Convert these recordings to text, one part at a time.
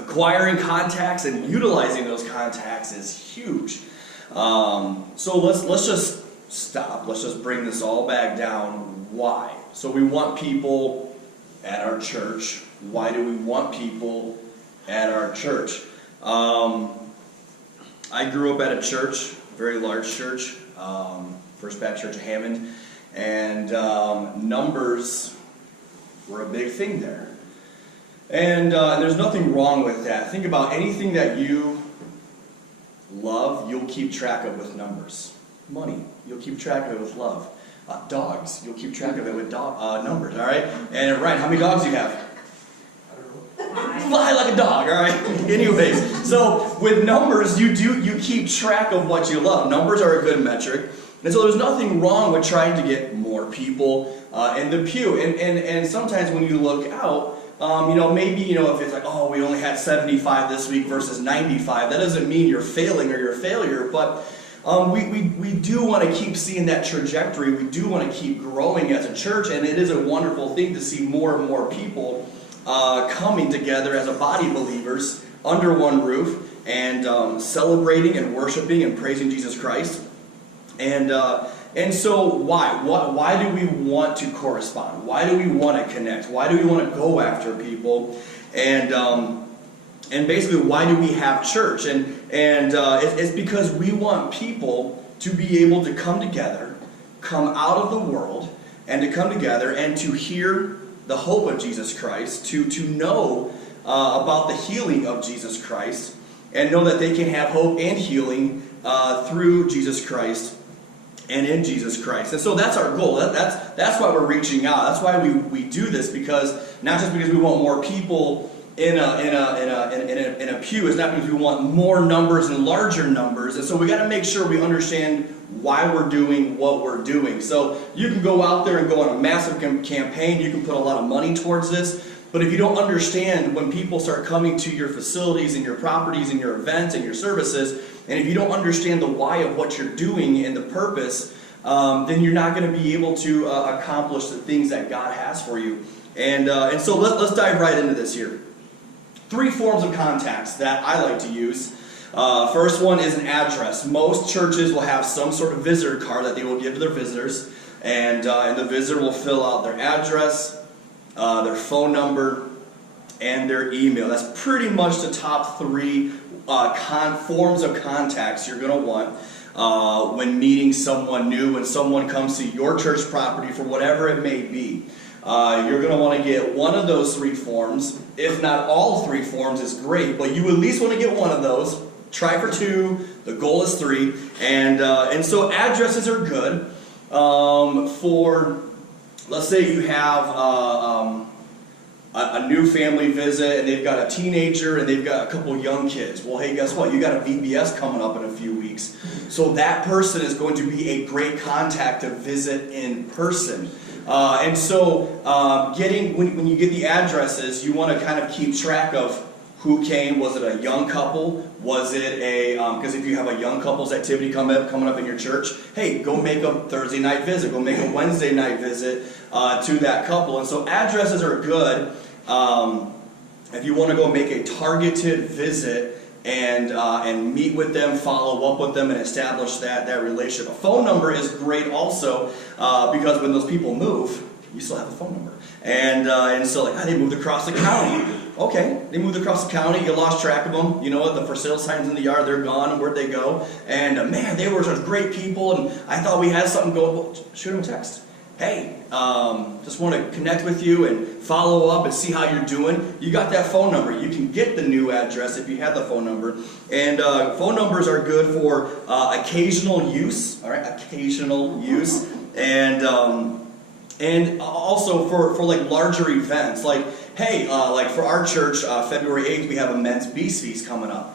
acquiring contacts and utilizing those contacts is huge. So let's just stop. Let's just bring this all back down. Why? So we want people at our church. Why do we want people at our church? I grew up at a church, very large church, First Baptist Church of Hammond, and numbers were a big thing there. And there's nothing wrong with that. Think about anything that you love, you'll keep track of with numbers. Money, you'll keep track of it with love. Dogs, you'll keep track of it with numbers, all right? And Ryan, how many dogs do you have? Fly like a dog, all right? Anyways, so with numbers, you keep track of what you love. Numbers are a good metric. And so there's nothing wrong with trying to get more people in the pew. And sometimes when you look out, maybe, if it's like, oh, we only had 75 this week versus 95, that doesn't mean you're failing or you're a failure, but we do want to keep seeing that trajectory. We do want to keep growing as a church, and it is a wonderful thing to see more and more people coming together as a body of believers under one roof and celebrating and worshiping and praising Jesus Christ. And so why do we want to correspond? Why do we want to connect? Why do we want to go after people? And basically, why do we have church? And it's because we want people to be able to come together, come out of the world, and to come together and to hear the hope of Jesus Christ, to know about the healing of Jesus Christ, and know that they can have hope and healing through Jesus Christ and in Jesus Christ. And so that's our goal. That's why we're reaching out. That's why we do this, because not just because we want more people in a pew, it's not because we want more numbers and larger numbers. And so we got to make sure we understand why we're doing what we're doing. So you can go out there and go on a massive campaign. You can put a lot of money towards this. But if you don't understand when people start coming to your facilities and your properties and your events and your services, and if you don't understand the why of what you're doing and the purpose, then you're not going to be able to accomplish the things that God has for you. And so let's dive right into this here. 3 forms of contacts that I like to use. First one is an address. Most churches will have some sort of visitor card that they will give to their visitors, and the visitor will fill out their address, their phone number, and their email. That's pretty much the top 3 forms of contacts you're going to want when meeting someone new, when someone comes to your church property for whatever it may be. You're going to want to get one of those 3 forms. If not all 3 forms is great, but you at least want to get one of those. Try for 2. The goal is 3. And so addresses are good for, let's say you have a new family visit and they've got a teenager and they've got a couple young kids. Well, hey, guess what? You got a VBS coming up in a few weeks. So that person is going to be a great contact to visit in person. And so when you get the addresses, you want to kind of keep track of who came. Was it a young couple? Was it because if you have a young couples activity coming up in your church, hey, go make a Thursday night visit, go make a Wednesday night visit to that couple. And so addresses are good if you want to go make a targeted visit and meet with them, follow up with them, and establish that relationship. A phone number is great also because when those people move, you still have a phone number. And so they moved across the county. Okay, they moved across the county, you lost track of them. You know what, the for sale signs in the yard, they're gone, and where'd they go? And man, they were such great people, and I thought we had something going. Well, shoot them a text. Hey, just want to connect with you and follow up and see how you're doing. You got that phone number. You can get the new address if you have the phone number. And phone numbers are good for occasional use, all right, occasional use. And also for like larger events, like, hey, like for our church, February 8th, we have a men's Beast Feast coming up.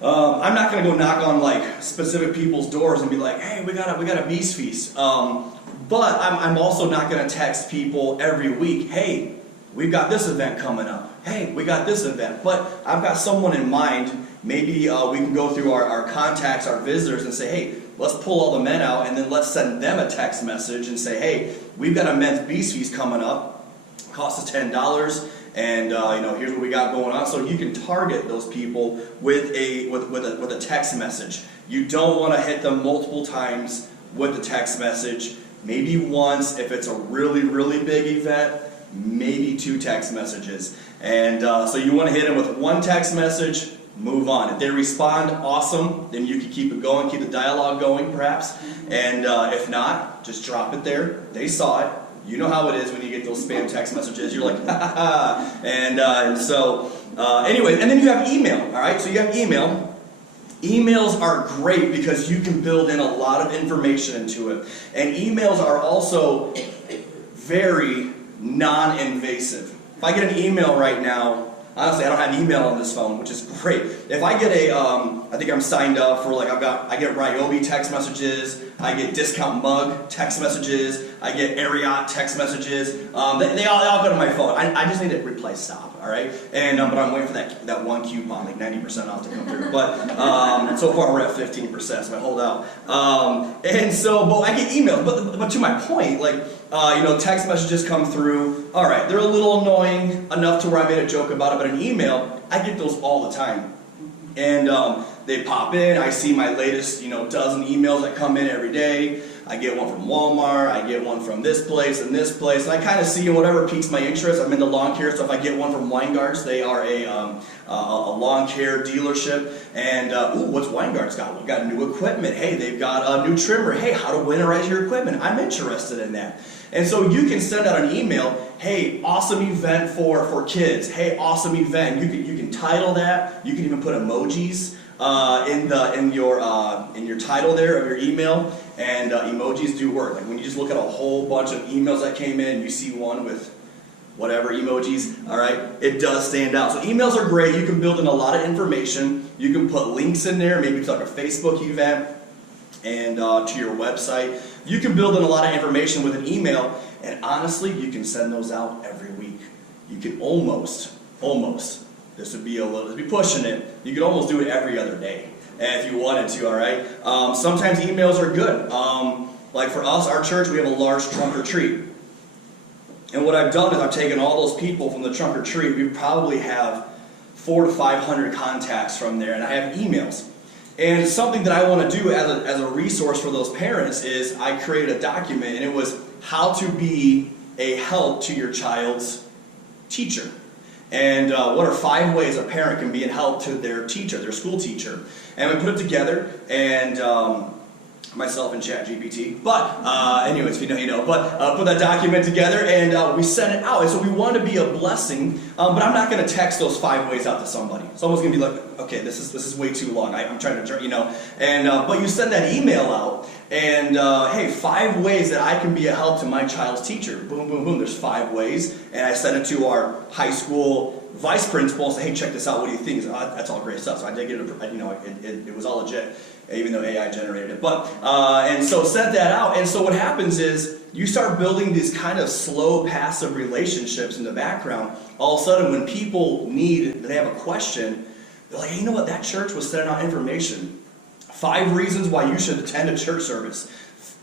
I'm not going to go knock on like specific people's doors and be like, hey, we got a Beast Feast. But I'm also not going to text people every week, hey, we've got this event coming up. Hey, we got this event. But I've got someone in mind. Maybe we can go through our contacts, our visitors, and say, hey, let's pull all the men out, and then let's send them a text message and say, hey, we've got a men's Beast Feast coming up. Costs us $10. and here's what we got going on. So you can target those people with a text message. You don't want to hit them multiple times with the text message. Maybe once if it's a really, really big event, maybe 2 text messages. And so you want to hit them with 1 text message, move on. If they respond, awesome, then you can keep it going, keep the dialogue going perhaps. And if not, just drop it there. They saw it. You know how it is when you get those spam text messages. You're like, ha ha ha. And so, anyway, and then you have email, all right? So you have email. Emails are great because you can build in a lot of information into it. And emails are also very non-invasive. If I get an email right now, honestly, I don't have email on this phone, which is great. If I get I think I'm signed up for I get Ryobi text messages, I get Discount Mug text messages, I get Ariat text messages. They all go to my phone. I just need to replace stop, all right? And but I'm waiting for that one coupon, like 90% off to come through. But so far we're at 15%, so I hold out. And so, but I get emails. But to my point, text messages come through. All right, they're a little annoying enough to where I made a joke about it. But an email, I get those all the time. And they pop in. I see my latest, dozen emails that come in every day. I get one from Walmart. I get one from this place and this place. And I kind of see whatever piques my interest. I'm into lawn care, so if I get one from Weingarts, they are a lawn care dealership. And what's Weingarts got? We've got new equipment. Hey, they've got a new trimmer. Hey, how to winterize your equipment. I'm interested in that. And so you can send out an email. Hey, awesome event for kids. Hey, awesome event. You can title that. You can even put emojis in your title there of your email. And emojis do work. Like when you just look at a whole bunch of emails that came in, you see one with whatever emojis, all right, it does stand out. So emails are great. You can build in a lot of information. You can put links in there, maybe it's like a Facebook event, and to your website. You can build in a lot of information with an email, and honestly, you can send those out every week. You can almost, this would be pushing it, you could almost do it every other day if you wanted to, all right? Sometimes emails are good. Like for us, our church, we have a large trunk or treat. And what I've done is I've taken all those people from the trunk or treat. We probably have 400 to 500 contacts from there, and I have emails. And something that I want to do as a resource for those parents is I created a document, and it was how to be a help to your child's teacher. And what are 5 ways a parent can be a help to their teacher, their school teacher. And we put it together, and myself and ChatGPT. But anyways, if you know, you know. But put that document together, and we sent it out. And so we want to be a blessing, but I'm not going to text those 5 ways out to somebody. Someone's going to be like, okay, this is way too long. I'm trying to, And but you send that email out, and hey, 5 ways that I can be a help to my child's teacher. Boom, boom, boom. There's 5 ways, and I sent it to our high school vice principal and say, hey, check this out. What do you think? That's all great stuff. So I did get it. It was all legit, even though AI generated it. But and so sent that out. And so what happens is you start building these kind of slow, passive relationships in the background. All of a sudden, when people they have a question, they're like, hey, you know what? That church was sending out information. 5 reasons why you should attend a church service.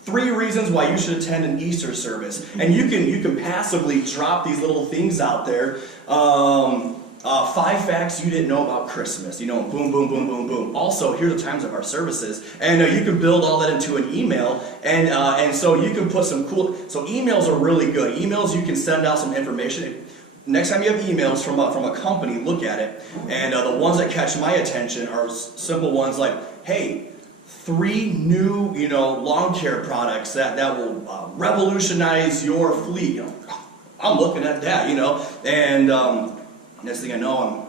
3 reasons why you should attend an Easter service. And you can passively drop these little things out there. 5 facts you didn't know about Christmas. Boom, boom, boom, boom, boom. Also, here are the times of our services. And you can build all that into an email. And so you can put some cool... So emails are really good. Emails, you can send out some information. Next time you have emails from a company, look at it. And the ones that catch my attention are simple ones like, hey, 3 new, lawn care products that will revolutionize your fleet. I'm looking at that, and next thing I know,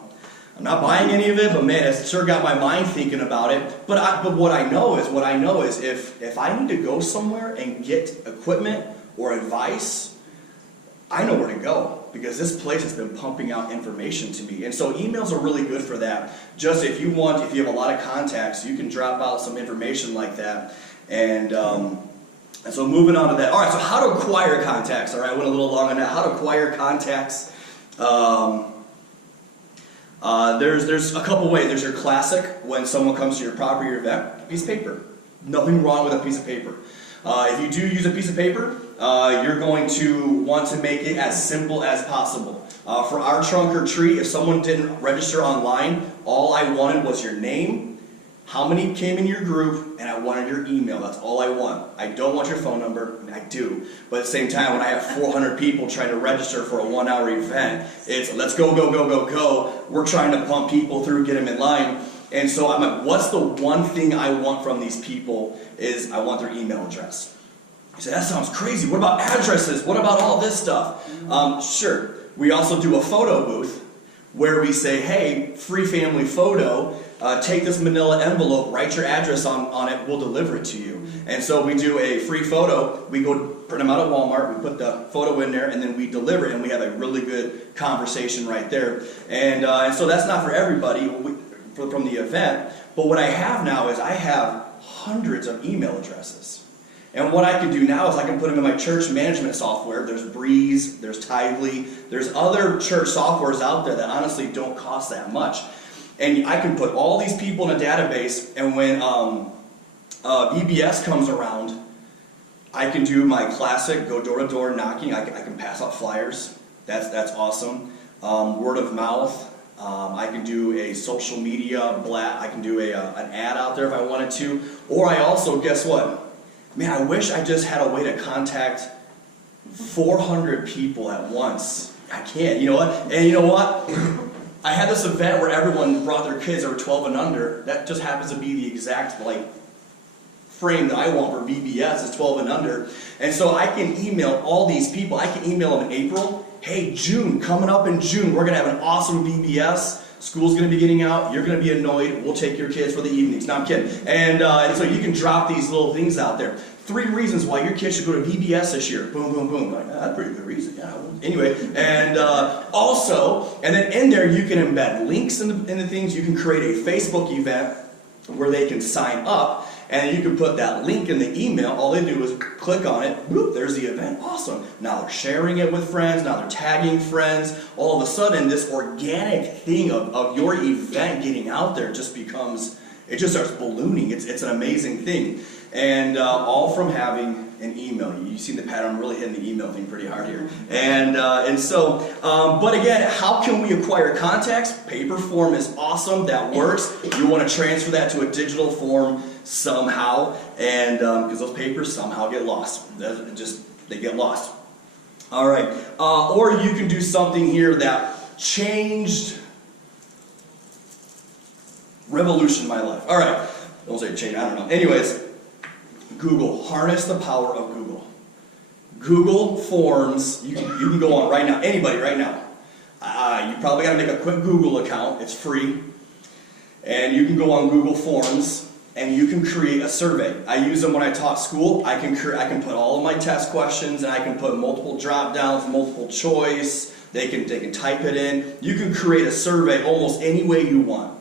I'm not buying any of it, but man, it's sure got my mind thinking about it. But what I know is if I need to go somewhere and get equipment or advice, I know where to go. Because this place has been pumping out information to me. And so emails are really good for that. Just if you have a lot of contacts, you can drop out some information like that. And so moving on to that. All right, so how to acquire contacts. All right, I went a little long on that. How to acquire contacts. There's a couple ways. There's your classic, when someone comes to your property or event, a piece of paper. Nothing wrong with a piece of paper. If you do use a piece of paper, you're going to want to make it as simple as possible. For our trunk or treat, if someone didn't register online, all I wanted was your name, how many came in your group, and I wanted your email. That's all I want. I don't want your phone number. I mean, I do. But at the same time, when I have 400 people trying to register for a 1-hour event, it's let's go, go, go, go, go. We're trying to pump people through, get them in line. And so I'm like, what's the one thing I want from these people is I want their email address. You say, that sounds crazy. What about addresses? What about all this stuff? Sure. We also do a photo booth where we say, hey, free family photo. Take this manila envelope, write your address on it, we'll deliver it to you. And so we do a free photo, we go print them out at Walmart, we put the photo in there, and then we deliver it, and we have a really good conversation right there. And so that's not for everybody from the event, but what I have now is I have hundreds of email addresses. And what I can do now is I can put them in my church management software. There's Breeze, there's Tidely, there's other church softwares out there that honestly don't cost that much. And I can put all these people in a database, and when VBS comes around, I can do my classic go door-to-door knocking. I can pass out flyers. That's awesome. Word of mouth. I can do a social media I can do an ad out there if I wanted to. Or I also, guess what? Man, I wish I just had a way to contact 400 people at once. I can't. You know what? And you know what? I had this event where everyone brought their kids that were 12 and under. That just happens to be the exact frame that I want for VBS is 12 and under. And so I can email all these people. I can email them in April. Hey, June, coming up in June, we're going to have an awesome VBS. School's going to be getting out. You're going to be annoyed. We'll take your kids for the evenings. No, I'm kidding. And so you can drop these little things out there. 3 reasons why your kids should go to VBS this year. Boom, boom, boom. Like, that's a pretty good reason. Yeah. Anyway, and also, and then in there you can embed links in the things. You can create a Facebook event where they can sign up, and you can put that link in the email. All they do is click on it. Whoop, there's the event. Awesome. Now they're sharing it with friends. Now they're tagging friends. All of a sudden, this organic thing of your event getting out there just becomes, it just starts ballooning. It's an amazing thing. And all from having an email. You see the pattern. I'm really hitting the email thing pretty hard here. And so, but again, how can we acquire contacts? Paper form is awesome. That works. You want to transfer that to a digital form somehow, and because those papers somehow get lost. They get lost. All right. Or you can do something here that changed, revolutionized my life. All right. Don't say change. I don't know. Anyways. Google. Harness the power of Google. Google Forms. You can go on right now. Anybody right now. You probably got to make a quick Google account. It's free. And you can go on Google Forms and you can create a survey. I use them when I taught school. I can put all of my test questions, and I can put multiple drop downs, multiple choice. They can type it in. You can create a survey almost any way you want.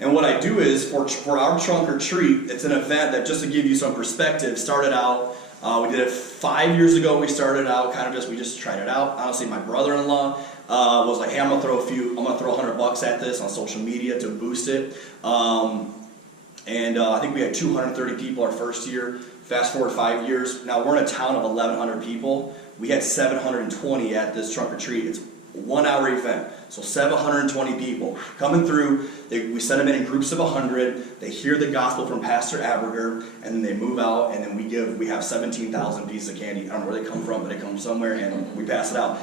And what I do is, for our trunk or treat, it's an event that, just to give you some perspective, started out, we did it 5 years ago. We started out we just tried it out. Honestly, my brother-in-law was like, hey, I'm gonna throw $100 at this on social media to boost it. I think we had 230 people our first year. Fast forward 5 years. Now we're in a town of 1,100 people. We had 720 at this trunk or treat. It's a 1-hour event. So 720 people coming through. We send them in groups of 100. They hear the gospel from Pastor Aberger, and then they move out, and then we have 17,000 pieces of candy. I don't know where they come from, but they come somewhere, and we pass it out.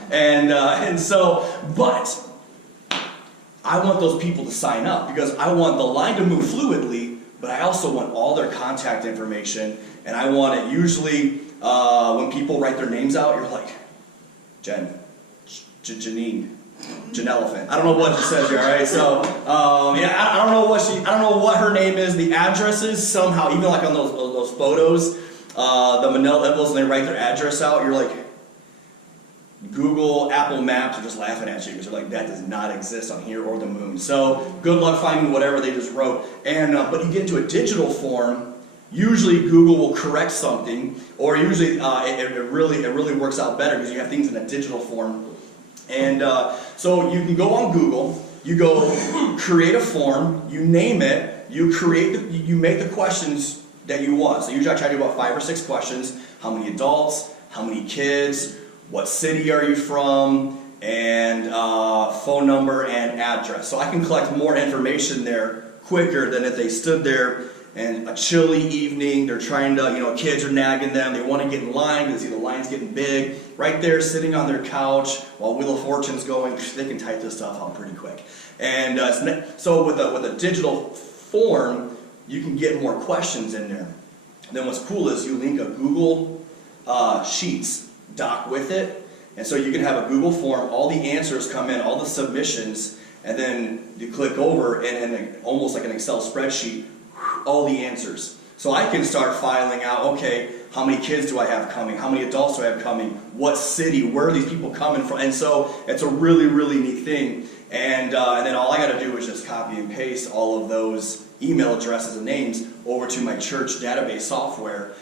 But I want those people to sign up, because I want the line to move fluidly, but I also want all their contact information, and I want it usually, when people write their names out, you're like, Jen, Janine, Janelephant. I don't know what it says here, all right? So, I don't know what her name is. The addresses somehow, even like on those photos, the manila envelopes, and they write their address out, you're like, Google, Apple Maps are just laughing at you, because they're like, that does not exist on here or the moon. So, good luck finding whatever they just wrote. And but you get into a digital form, usually Google will correct something, or usually it really works out better because you have things in a digital form. And so you can go on Google, you go create a form, you name it, you make the questions that you want. So usually I try to do about 5 or 6 questions. How many adults? How many kids? What city are you from? And phone number and address. So I can collect more information there quicker than if they stood there and a chilly evening, they're trying to, kids are nagging them, they want to get in line because the line's getting big. Right there, sitting on their couch while Wheel of Fortune's going, they can type this stuff out pretty quick. And so with a digital form, you can get more questions in there. And then what's cool is you link a Google Sheets doc with it, and so you can have a Google form, all the answers come in, all the submissions, and then you click over and almost like an Excel spreadsheet, all the answers. So I can start filing out, okay, how many kids do I have coming? How many adults do I have coming? What city? Where are these people coming from? And so it's a really, really neat thing. And then all I got to do is just copy and paste all of those email addresses and names over to my church database software.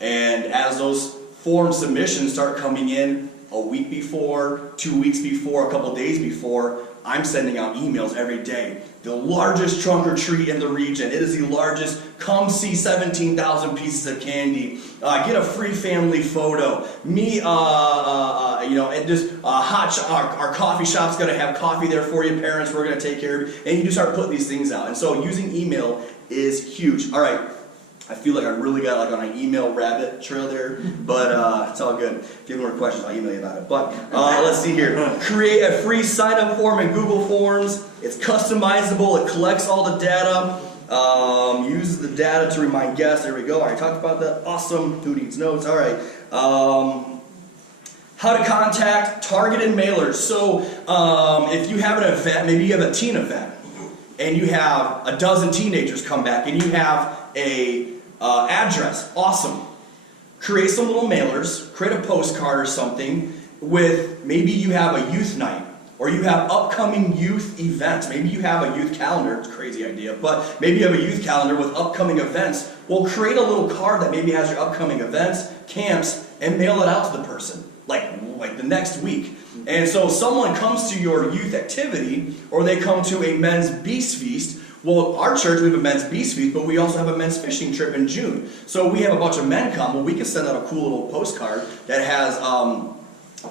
And as those form submissions start coming in a week before, 2 weeks before, a couple days before, I'm sending out emails every day. The largest trunk or treat in the region. It is the largest. Come see 17,000 pieces of candy. Get a free family photo. Me, and just our coffee shop's going to have coffee there for you, parents. We're going to take care of you. And you just start putting these things out. And so using email is huge. All right. I feel like I really got on an email rabbit trail there, but it's all good. If you have more questions, I'll email you about it. But let's see here. Create a free sign-up form in Google Forms. It's customizable. It collects all the data. Uses the data to remind guests. There we go. I already talked about that. Awesome. Who needs notes? All right. How to contact targeted mailers. So if you have an event, maybe you have a teen event, and you have a dozen teenagers come back, and you have a address. Awesome. Create some little mailers, create a postcard or something with, maybe you have a youth night, or you have upcoming youth events. Maybe you have a youth calendar. It's a crazy idea, but maybe you have a youth calendar with upcoming events. Well, create a little card that maybe has your upcoming events, camps, and mail it out to the person, like the next week. And so someone comes to your youth activity, or they come to a men's beast feast. Well, our church, we have a men's beast feast, but we also have a men's fishing trip in June. So we have a bunch of men come. Well, we can send out a cool little postcard that has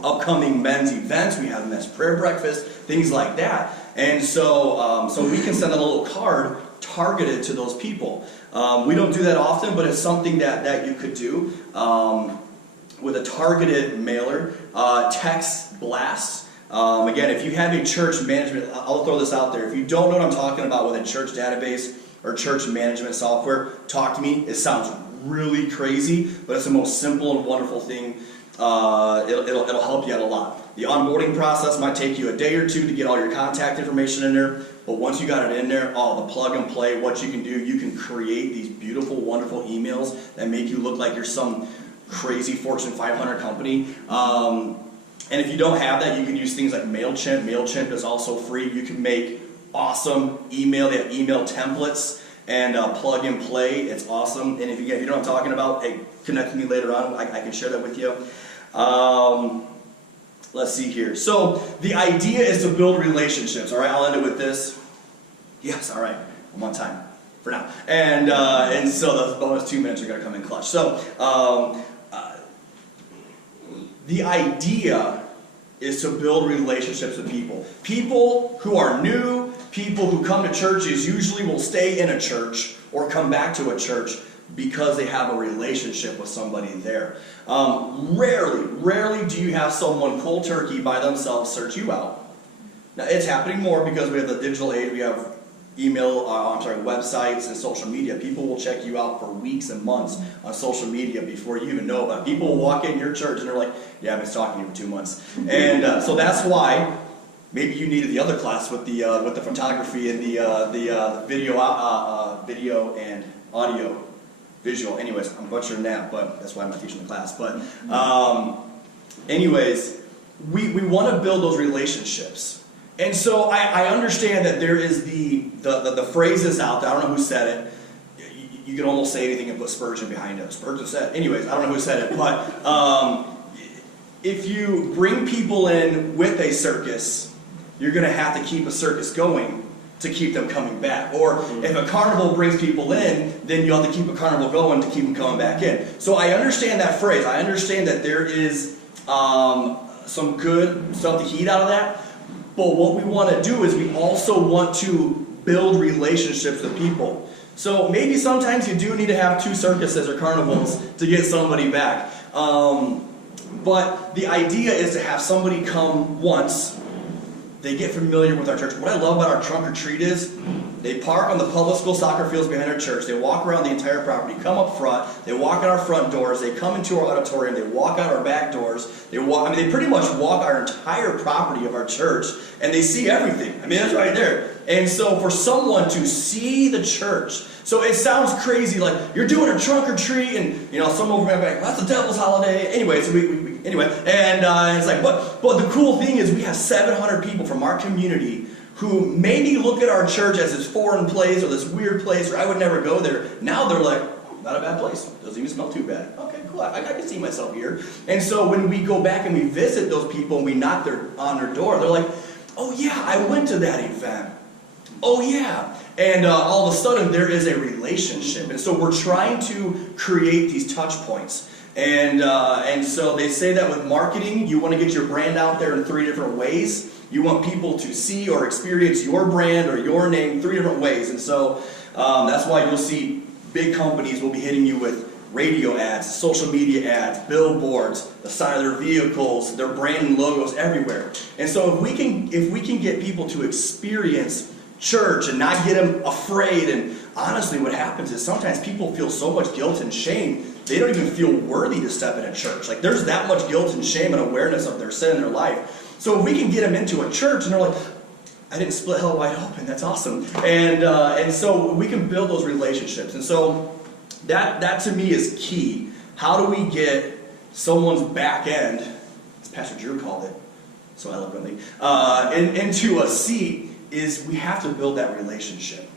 upcoming men's events. We have men's prayer breakfast, things like that. And so we can send out a little card targeted to those people. We don't do that often, but it's something that you could do with a targeted mailer. Text blasts. Again, if you have a church management, I'll throw this out there. If you don't know what I'm talking about with a church database or church management software, talk to me. It sounds really crazy, but it's the most simple and wonderful thing. It'll help you out a lot. The onboarding process might take you a day or two to get all your contact information in there, but once you got it in there, the plug and play, what you can do, you can create these beautiful, wonderful emails that make you look like you're some crazy Fortune 500 company. And if you don't have that, you can use things like MailChimp. MailChimp is also free. You can make awesome email. They have email templates and plug and play. It's awesome. And if you know what I'm talking about, hey, connect with me later on. I can share that with you. Let's see here. So the idea is to build relationships. All right, I'll end it with this. Yes, all right. I'm on time for now. And so those bonus 2 minutes are going to come in clutch. So the idea is to build relationships with people. People who are new, people who come to churches usually will stay in a church or come back to a church because they have a relationship with somebody there. Rarely do you have someone cold turkey by themselves search you out. Now it's happening more because we have the digital age, we have websites and social media. People will check you out for weeks and months on social media before you even know about it. People will walk in your church and they're like, yeah, I've been stalking you for 2 months. And so that's why maybe you needed the other class with the photography and the video and audio visual. Anyways, I'm butchering that, but that's why I'm not teaching the class. But anyways, we want to build those relationships. And so I understand that there is the phrases out there. I don't know who said it. You can almost say anything and put Spurgeon behind it. Spurgeon said it. Anyways, I don't know who said it. But if you bring people in with a circus, you're going to have to keep a circus going to keep them coming back. Or if a carnival brings people in, then you have to keep a carnival going to keep them coming back in. So I understand that phrase. I understand that there is some good stuff to heat out of that. But what we want to do is we also want to build relationships with people. So maybe sometimes you do need to have 2 circuses or carnivals to get somebody back. But the idea is to have somebody come once, they get familiar with our church. What I love about our trunk or treat is they park on the public school soccer fields behind our church. They walk around the entire property, come up front. They walk out our front doors. They come into our auditorium. They walk out our back doors. They pretty much walk our entire property of our church, and they see everything. I mean, that's right there. And so for someone to see the church, so it sounds crazy, like you're doing a trunk or treat, and some over there like, that's the devil's holiday. Anyway, so it's like, but the cool thing is we have 700 people from our community who maybe look at our church as this foreign place or this weird place, or I would never go there. Now they're like, not a bad place. Doesn't even smell too bad. Okay, cool. I can see myself here. And so when we go back and we visit those people and we knock on their door, they're like, oh yeah, I went to that event. Oh yeah. And all of a sudden there is a relationship. And so we're trying to create these touch points. And so they say that with marketing, you want to get your brand out there in 3 different ways. You want people to see or experience your brand or your name 3 different ways. And so that's why you'll see big companies will be hitting you with radio ads, social media ads, billboards, the side of their vehicles, their brand and logos everywhere. And so if we can get people to experience church and not get them afraid, and honestly what happens is sometimes people feel so much guilt and shame they don't even feel worthy to step in a church. Like there's that much guilt and shame and awareness of their sin in their life. So if we can get them into a church and they're like, I didn't split hell wide open, that's awesome. And so we can build those relationships. And so that to me is key. How do we get someone's back end, as Pastor Drew called it so eloquently, into a seat, is we have to build that relationship.